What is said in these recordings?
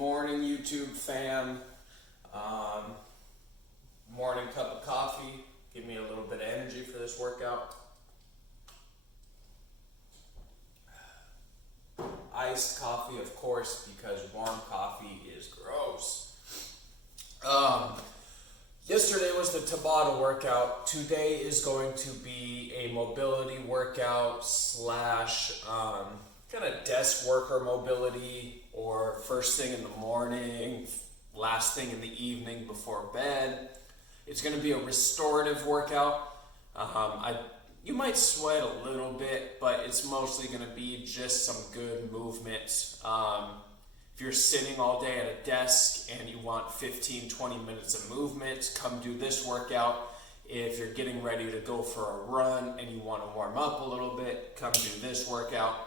morning, YouTube fam. Morning cup of coffee. Give me a little bit of energy for this workout. Iced coffee, of course, because warm coffee is gross. Yesterday was the Tabata workout. Today is going to be a mobility workout slash kind of desk worker mobility, or first thing in the morning, last thing in the evening before bed. It's going to be a restorative workout. You might sweat a little bit, but it's mostly going to be just some good movement. If you're sitting all day at a desk and you want 15-20 minutes of movement, come do this workout. If you're getting ready to go for a run and you want to warm up a little bit, come do this workout.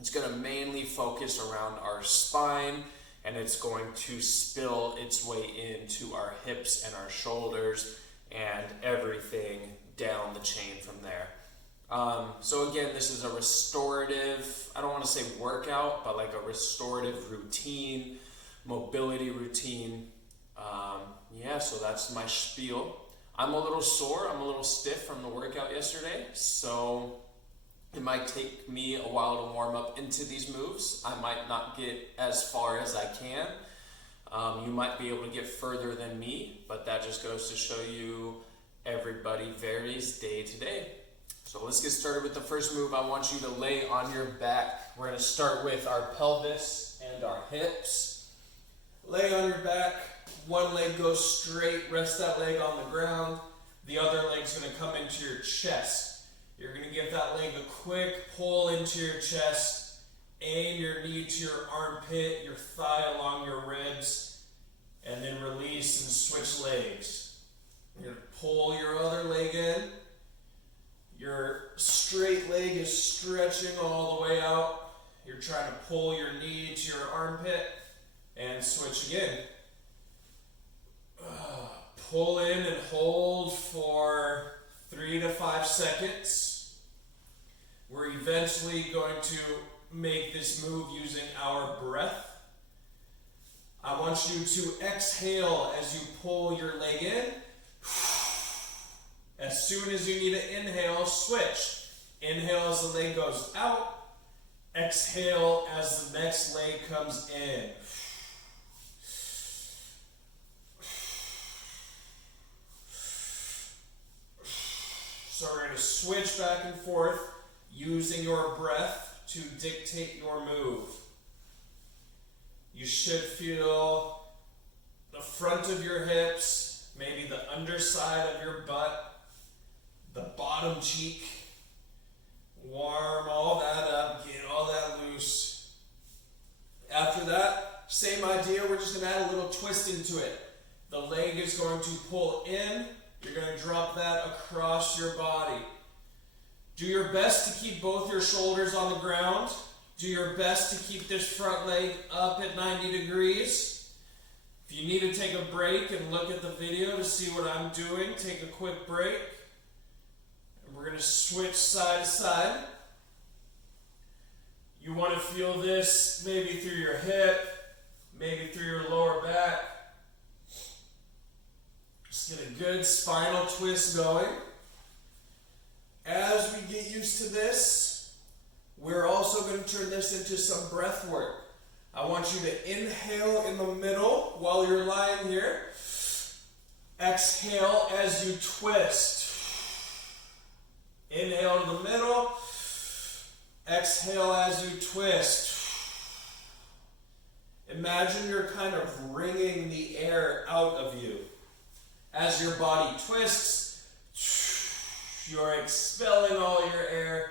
It's going to mainly focus around our spine, and it's going to spill its way into our hips and our shoulders and everything down the chain from there. So again, this is a restorative, I don't want to say workout, but like a restorative routine, mobility routine. So that's my spiel. I'm a little sore, I'm a little stiff from the workout yesterday, so it might take me a while to warm up into these moves. I might not get as far as I can. You might be able to get further than me, but that just goes to show you everybody varies day to day. So let's get started with the first move. I want you to lay on your back. We're going to start with our pelvis and our hips. Lay on your back. One leg goes straight. Rest that leg on the ground. The other leg's going to come into your chest. You're going to give that leg a quick pull into your chest. Aim your knee to your armpit, your thigh along your ribs, and then release and switch legs. You're going to pull your other leg in. Your straight leg is stretching all the way out. You're trying to pull your knee to your armpit and switch again. Pull in and hold for 3 to 5 seconds. We're eventually going to make this move using our breath. I want you to exhale as you pull your leg in. As soon as you need to inhale, switch. Inhale as the leg goes out. Exhale as the next leg comes in. So we're going to switch back and forth using your breath to dictate your move. You should feel the front of your hips, maybe the underside of your butt, the bottom cheek. Warm all that up, get all that loose. After that, same idea, we're just going to add a little twist into it. The leg is going to pull in. You're going to drop that across your body. Do your best to keep both your shoulders on the ground. Do your best to keep this front leg up at 90 degrees. If you need to take a break and look at the video to see what I'm doing, take a quick break. And we're going to switch side to side. You want to feel this maybe through your hip, maybe through your lower back. Just get a good spinal twist going. As we get used to this, we're also going to turn this into some breath work. I want you to inhale in the middle while you're lying here. Exhale as you twist. Inhale in the middle. Exhale as you twist. Imagine you're kind of wringing the air out of you. As your body twists, you're expelling all your air.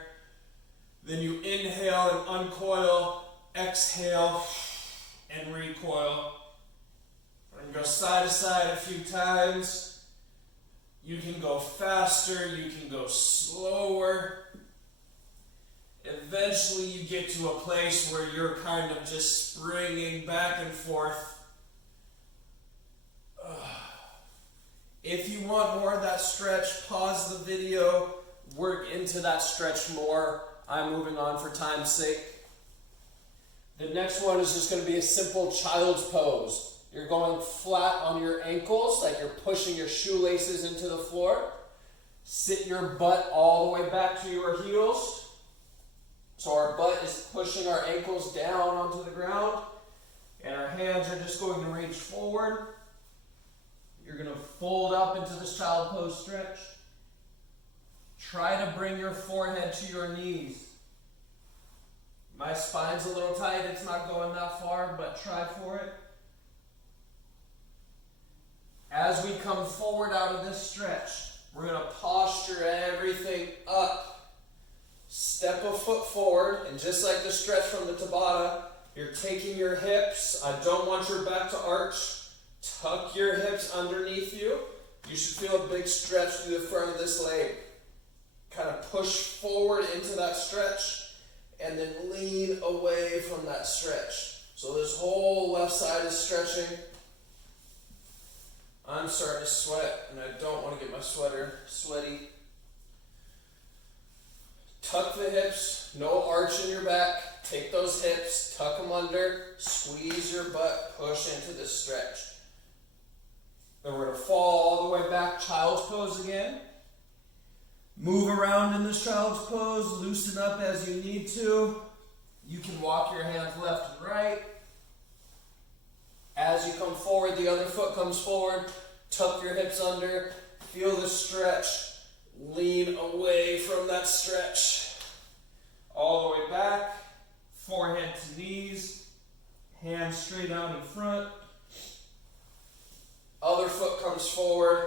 Then you inhale and uncoil, exhale and recoil. We're going to go side to side a few times. You can go faster, you can go slower. Eventually you get to a place where you're kind of just springing back and forth. If you want more of that stretch, pause the video, work into that stretch more. I'm moving on for time's sake. The next one is just going to be a simple child's pose. You're going flat on your ankles, like you're pushing your shoelaces into the floor. Sit your butt all the way back to your heels. So our butt is pushing our ankles down onto the ground, and our hands are just going to reach forward. You're going to fold up into this child pose stretch. Try to bring your forehead to your knees. My spine's a little tight, it's not going that far, but try for it. As we come forward out of this stretch, we're going to posture everything up. Step a foot forward, and just like the stretch from the Tabata, you're taking your hips. I don't want your back to arch. Tuck your hips underneath you. You should feel a big stretch through the front of this leg. Kind of push forward into that stretch, and then lean away from that stretch. So this whole left side is stretching. I'm starting to sweat, and I don't want to get my sweater sweaty. Tuck the hips, no arch in your back. Take those hips, tuck them under, squeeze your butt, push into this stretch. Then we're going to fall all the way back, child's pose again. Move around in this child's pose, loosen up as you need to. You can walk your hands left and right. As you come forward, the other foot comes forward. Tuck your hips under. Feel the stretch. Lean away from that stretch. All the way back. Forehead to knees. Hands straight out in front. Other foot comes forward.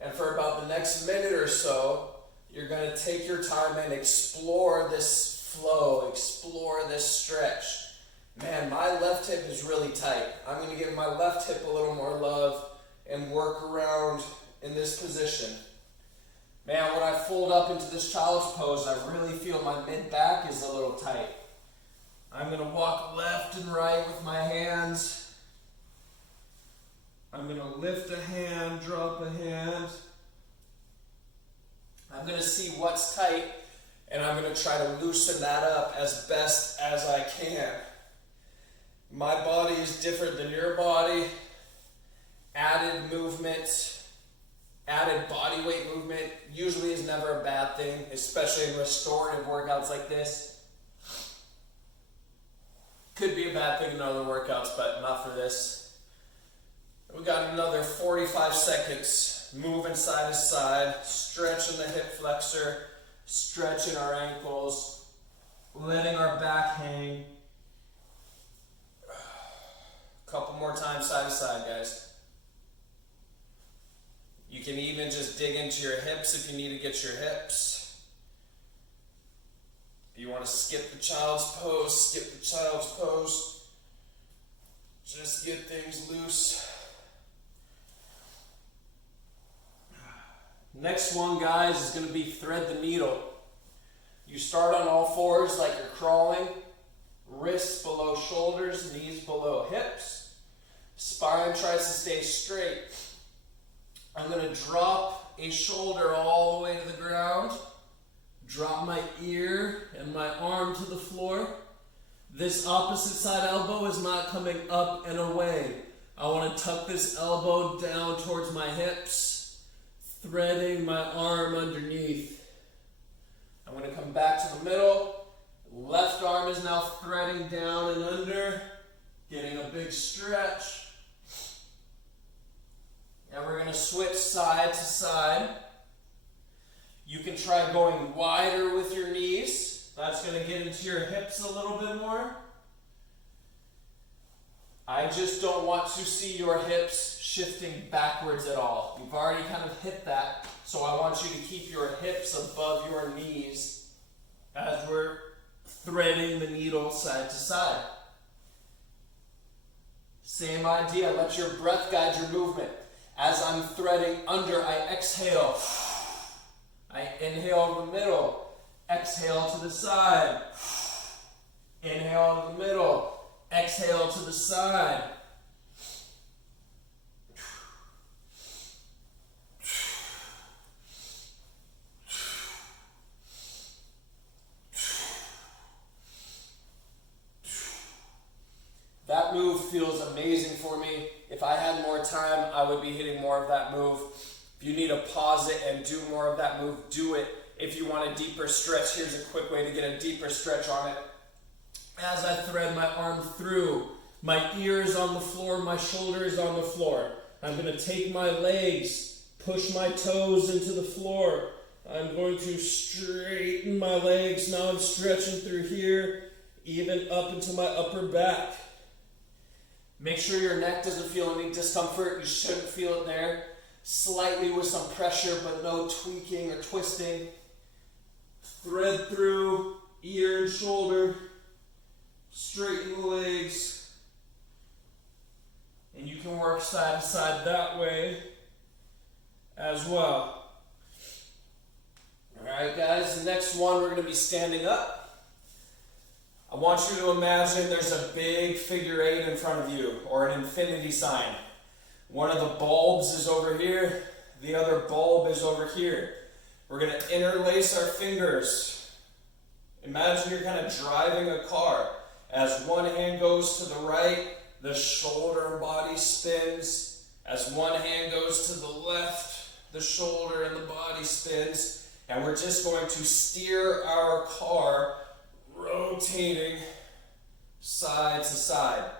And for about the next minute or so, you're going to take your time and explore this flow, explore this stretch. Man, my left hip is really tight. I'm going to give my left hip a little more love and work around in this position. Man, when I fold up into this child's pose, I really feel my mid-back is a little tight. I'm going to walk left and right with my hands. I'm going to lift a hand, drop a hand. I'm going to see what's tight, and I'm going to try to loosen that up as best as I can. My body is different than your body. Added movement, added body weight movement usually is never a bad thing, especially in restorative workouts like this. Could be a bad thing in other workouts, but not for this. We got another 45 seconds, moving side to side, stretching the hip flexor, stretching our ankles, letting our back hang. A couple more times side to side, guys. You can even just dig into your hips if you need to get your hips. If you want to skip the child's pose, skip the child's pose. Just get things loose. Next one, guys, is going to be thread the needle. You start on all fours like you're crawling. Wrists below shoulders, knees below hips. Spine tries to stay straight. I'm going to drop a shoulder all the way to the ground. Drop my ear and my arm to the floor. This opposite side elbow is not coming up and away. I want to tuck this elbow down towards my hips, threading my arm underneath. I'm going to come back to the middle. Left arm is now threading down and under, getting a big stretch. And we're going to switch side to side. You can try going wider with your knees. That's going to get into your hips a little bit more. I just don't want to see your hips shifting backwards at all. You've already kind of hit that, so I want you to keep your hips above your knees as we're threading the needle side to side. Same idea, let your breath guide your movement. As I'm threading under, I exhale. I inhale to the middle. Exhale to the side. Inhale to the middle. Exhale to the side. That move feels amazing for me. If I had more time, I would be hitting more of that move. If you need to pause it and do more of that move, do it. If you want a deeper stretch, here's a quick way to get a deeper stretch on it. As I thread my arm through, my ear is on the floor, my shoulder is on the floor. I'm going to take my legs, push my toes into the floor. I'm going to straighten my legs. Now I'm stretching through here, even up into my upper back. Make sure your neck doesn't feel any discomfort. You shouldn't feel it there. Slightly with some pressure, but no tweaking or twisting. Thread through, ear and shoulder. Straighten the legs. And you can work side to side that way as well. Alright guys, the next one we're going to be standing up. I want you to imagine there's a big figure 8 in front of you, or an infinity sign. One of the bulbs is over here, the other bulb is over here. We're going to interlace our fingers. Imagine you're kind of driving a car. As one hand goes to the right, the shoulder and body spins. As one hand goes to the left, the shoulder and the body spins. And we're just going to steer our car, rotating side to side.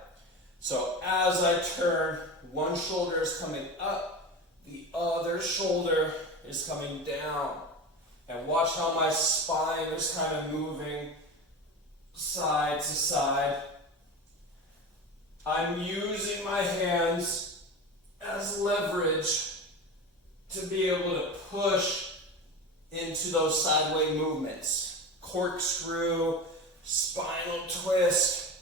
So as I turn, one shoulder is coming up, the other shoulder is coming down. And watch how my spine is kind of moving side to side. I'm using my hands as leverage to be able to push into those sideways movements. Corkscrew, spinal twist,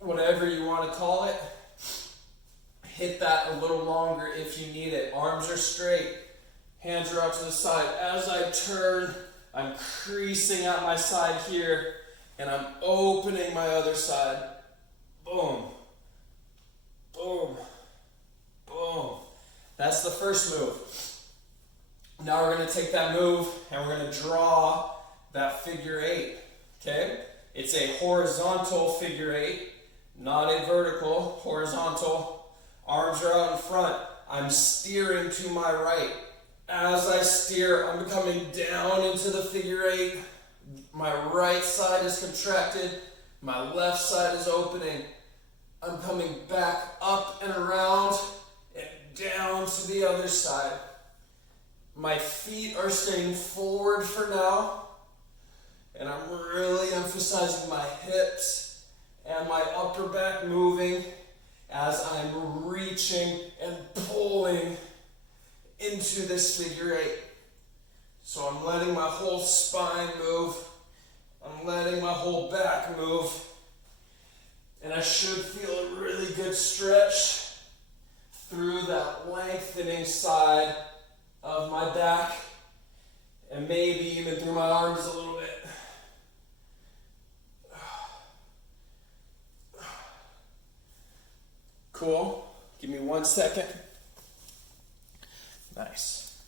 whatever you want to call it. Hit that a little longer if you need it. Arms are straight, hands are out to the side. As I turn, I'm creasing out my side here, and I'm opening my other side. Boom, boom, boom. That's the first move. Now we're going to take that move and we're going to draw that figure 8. Okay? It's a horizontal figure 8, not a vertical, horizontal. Arms are out in front. I'm steering to my right. As I steer, I'm coming down into the figure 8. My right side is contracted. My left side is opening. I'm coming back up and around and down to the other side. My feet are staying forward for now. And I'm really emphasizing my hips and my upper back moving as I'm reaching and pulling into this figure 8. So I'm letting my whole spine move. I'm letting my whole back move. And I should feel a really good stretch through that lengthening side of my back, and maybe even through my arms a little bit. Cool. Give me 1 second. Nice.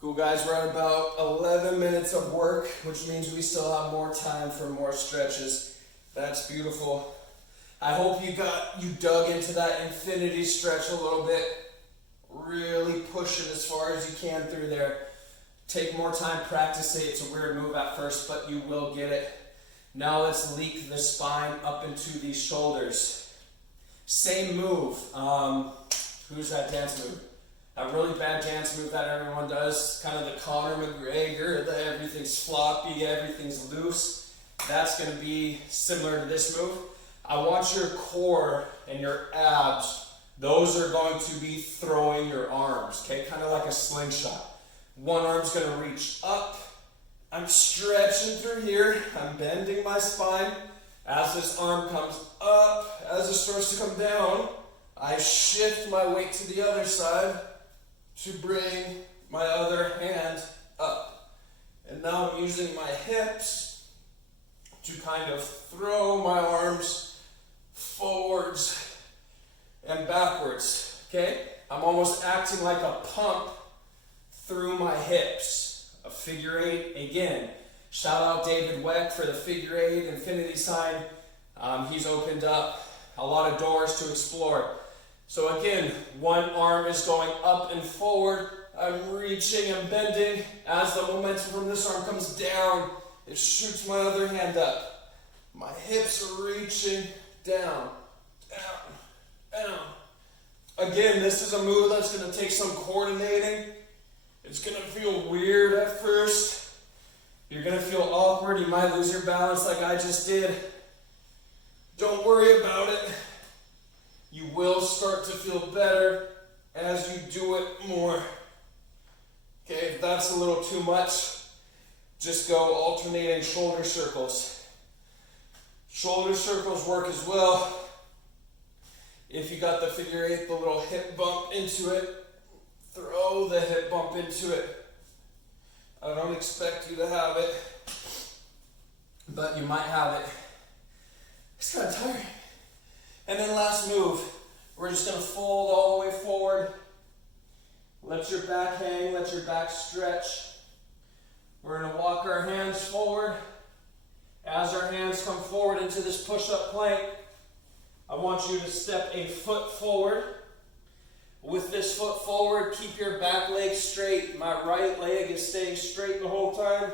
Cool guys, we're at about 11 minutes of work, which means we still have more time for more stretches. That's beautiful. I hope you dug into that infinity stretch a little bit. Really push it as far as you can through there. Take more time, practice it. It's a weird move at first, but you will get it. Now let's leak the spine up into these shoulders. Same move. Who's that dance move? A really bad dance move that everyone does. Kind of the Conor McGregor, that everything's floppy, everything's loose. That's going to be similar to this move. I want your core and your abs, those are going to be throwing your arms, okay? Kind of like a slingshot. One arm's going to reach up. I'm stretching through here. I'm bending my spine. As this arm comes up, as it starts to come down, I shift my weight to the other side to bring my other hand up. And now I'm using my hips to kind of throw my arms forwards and backwards, okay? I'm almost acting like a pump through my hips. A figure 8, again. Shout out David Weck for the figure 8 infinity sign. He's opened up a lot of doors to explore. So again, one arm is going up and forward. I'm reaching and bending. As the momentum from this arm comes down, it shoots my other hand up. My hips are reaching down, down, down. Again, this is a move that's going to take some coordinating. It's going to feel weird at first. You're going to feel awkward. You might lose your balance like I just did. Don't worry about it. You will start to feel better as you do it more. Okay, if that's a little too much, just go alternating shoulder circles. Shoulder circles work as well. If you got the figure eight, the little hip bump into it, throw the hip bump into it. I don't expect you to have it, but you might have it. It's kind of tiring. And then last move, we're just going to fold all the way forward. Let your back hang, let your back stretch. We're going to walk our hands forward. As our hands come forward into this push-up plank, I want you to step a foot forward. With this foot forward, keep your back leg straight. My right leg is staying straight the whole time.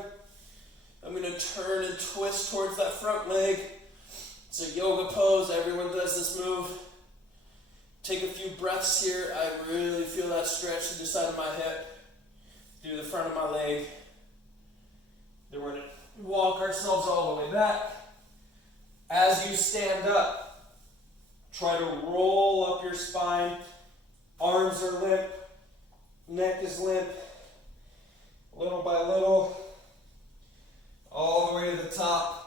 I'm going to turn and twist towards that front leg. It's a yoga pose. Everyone does this move. Take a few breaths here. I really feel that stretch to the side of my hip, through the front of my leg. Then we're going to walk ourselves all the way back. As you stand up, try to roll up your spine. Arms are limp. Neck is limp. Little by little. All the way to the top.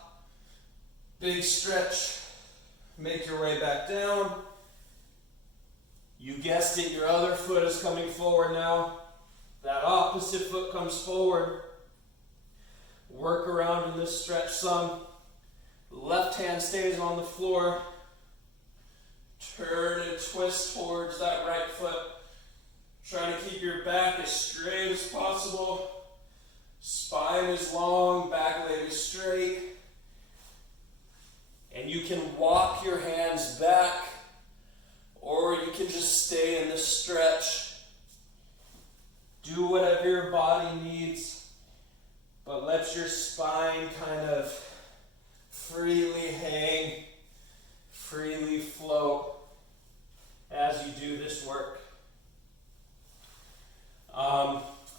Big stretch. Make your way back down. You guessed it, your other foot is coming forward now. That opposite foot comes forward. Work around in this stretch some. Left hand stays on the floor. Turn and twist towards that right foot. Try to keep your back as straight as possible. Spine is long, back leg is straight. And you can walk your hands back, or you can just stay in this stretch. Do whatever your body needs, but let your spine kind of freely hang, freely float as you do this work.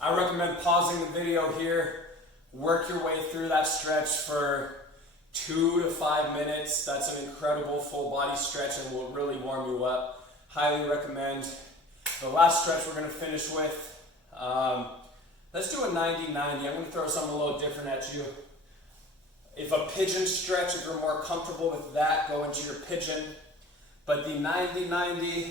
I recommend pausing the video here. Work your way through that stretch for 2 to 5 minutes. That's an incredible full body stretch and will really warm you up. Highly recommend. The last stretch we're going to finish with, let's do a 90-90. I'm going to throw something a little different at you. If a pigeon stretch, if you're more comfortable with that, go into your pigeon. But the 90-90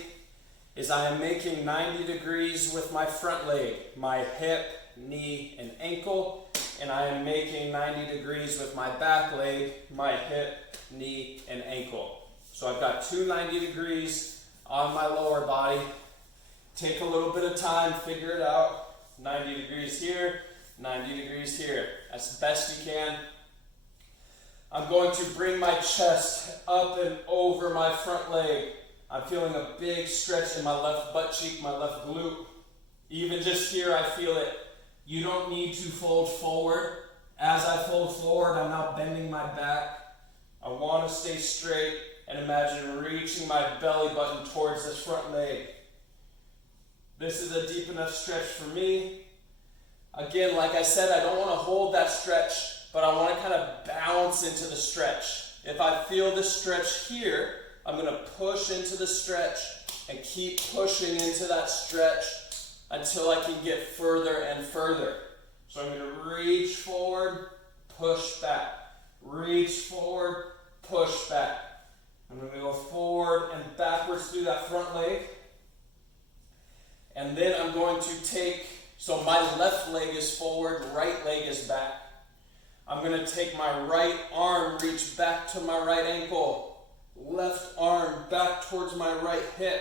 is I am making 90 degrees with my front leg, my hip, knee, and ankle. And I am making 90 degrees with my back leg, my hip, knee, and ankle. So I've got 2 90 degrees on my lower body. Take a little bit of time, figure it out. 90 degrees here, 90 degrees here. That's the best you can. I'm going to bring my chest up and over my front leg. I'm feeling a big stretch in my left butt cheek, my left glute. Even just here, I feel it. You don't need to fold forward. As I fold forward, I'm now bending my back. I want to stay straight and imagine reaching my belly button towards this front leg. This is a deep enough stretch for me. Again, like I said, I don't want to hold that stretch, but I want to kind of bounce into the stretch. If I feel the stretch here, I'm going to push into the stretch and keep pushing into that stretch until I can get further and further. So I'm going to reach forward, push back. Reach forward, push back. I'm going to go forward and backwards through that front leg. And then I'm going to take, so my left leg is forward, right leg is back. I'm going to take my right arm, reach back to my right ankle. Left arm back towards my right hip.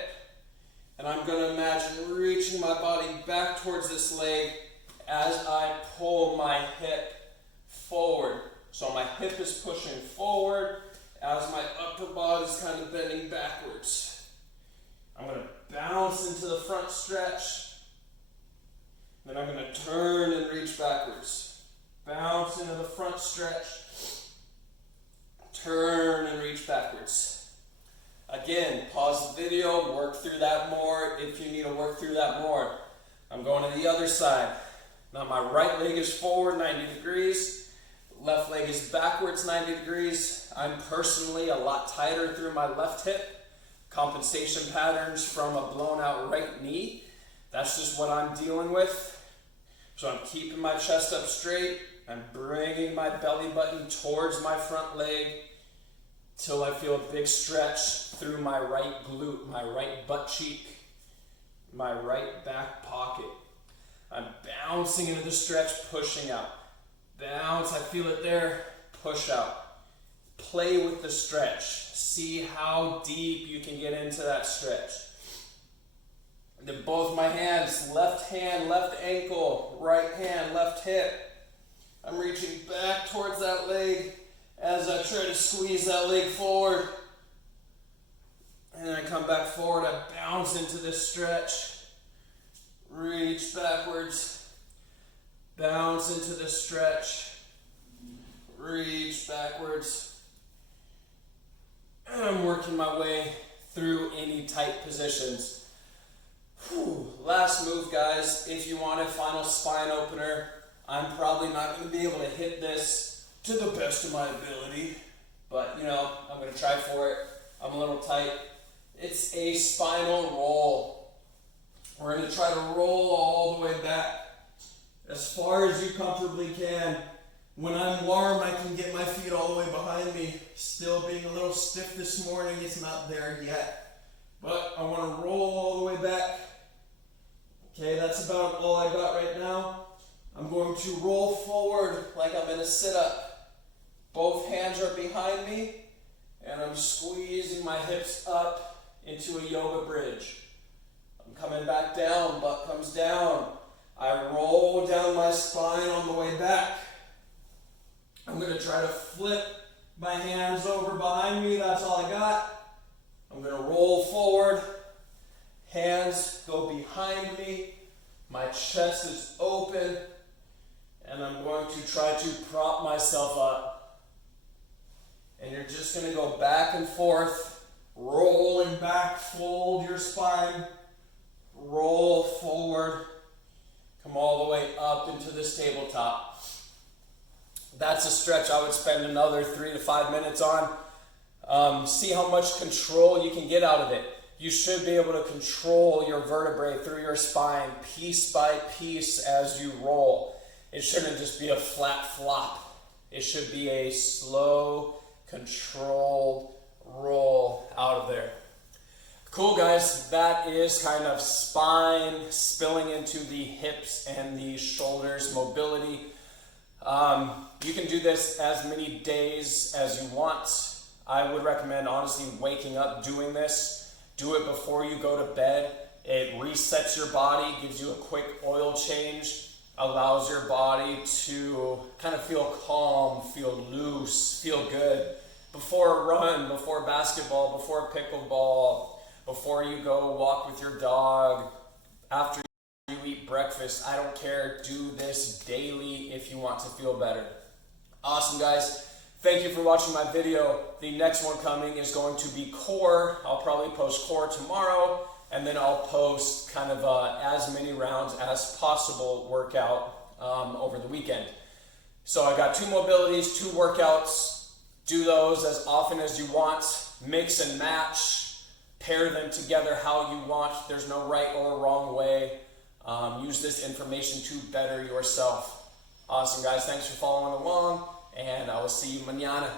And I'm going to imagine reaching my body back towards this leg as I pull my hip forward. So my hip is pushing forward as my upper body is kind of bending backwards. I'm going to bounce into the front stretch. Then I'm going to turn and reach backwards. Bounce into the front stretch. Turn and reach backwards. Again, pause the video, work through that more if you need to work through that more. I'm going to the other side. Now my right leg is forward 90 degrees. Left leg is backwards 90 degrees. I'm personally a lot tighter through my left hip. Compensation patterns from a blown out right knee. That's just what I'm dealing with. So I'm keeping my chest up straight. I'm bringing my belly button towards my front leg till I feel a big stretch through my right glute, my right butt cheek, my right back pocket. I'm bouncing into the stretch, pushing out. Bounce, I feel it there, push out. Play with the stretch. See how deep you can get into that stretch. And then both my hands, left hand, left ankle, right hand, left hip. I'm reaching back towards that leg as I try to squeeze that leg forward. And then I come back forward, I bounce into this stretch. Reach backwards. Bounce into the stretch, reach backwards, and I'm working my way through any tight positions. Last move, guys. If you want a final spine opener, I'm probably not going to be able to hit this to the best of my ability, but I'm going to try for it. I'm a little tight. It's a spinal roll. We're going to try to roll all the way back as far as you comfortably can. When I'm warm, I can get my feet all the way behind me. Still being a little stiff this morning, it's not there yet. But I want to roll all the way back. Okay, that's about all I got right now. I'm going to roll forward like I'm in a sit-up. Both hands are behind me, and I'm squeezing my hips up into a yoga bridge. I'm coming back down, butt comes down. I roll down my spine on the way back. I'm going to try to flip my hands over behind me. That's all I got. I'm going to roll forward. Hands go behind me. My chest is open. And I'm going to try to prop myself up. And you're just going to go back and forth, rolling back, fold your spine, roll forward. Come all the way up into this tabletop. That's a stretch I would spend another 3 to 5 minutes on. See how much control you can get out of it. You should be able to control your vertebrae through your spine piece by piece as you roll. It shouldn't just be a flat flop. It should be a slow, controlled roll out of there. Cool, guys. That is kind of spine spilling into the hips and the shoulders mobility. You can do this as many days as you want. I would recommend, honestly, waking up doing this. Do it before you go to bed. It resets your body, gives you a quick oil change, allows your body to kind of feel calm, feel loose, feel good. Before a run, before basketball, before pickleball, before you go walk with your dog, after you eat breakfast, I don't care. Do this daily if you want to feel better. Awesome, guys. Thank you for watching my video. The next one coming is going to be core. I'll probably post core tomorrow, and then I'll post kind of as many rounds as possible workout over the weekend. So I got 2 mobilities, 2 workouts. Do those as often as you want. Mix and match. Pair them together how you want. There's no right or wrong way. Use this information to better yourself. Awesome, guys. Thanks for following along, and I will see you mañana.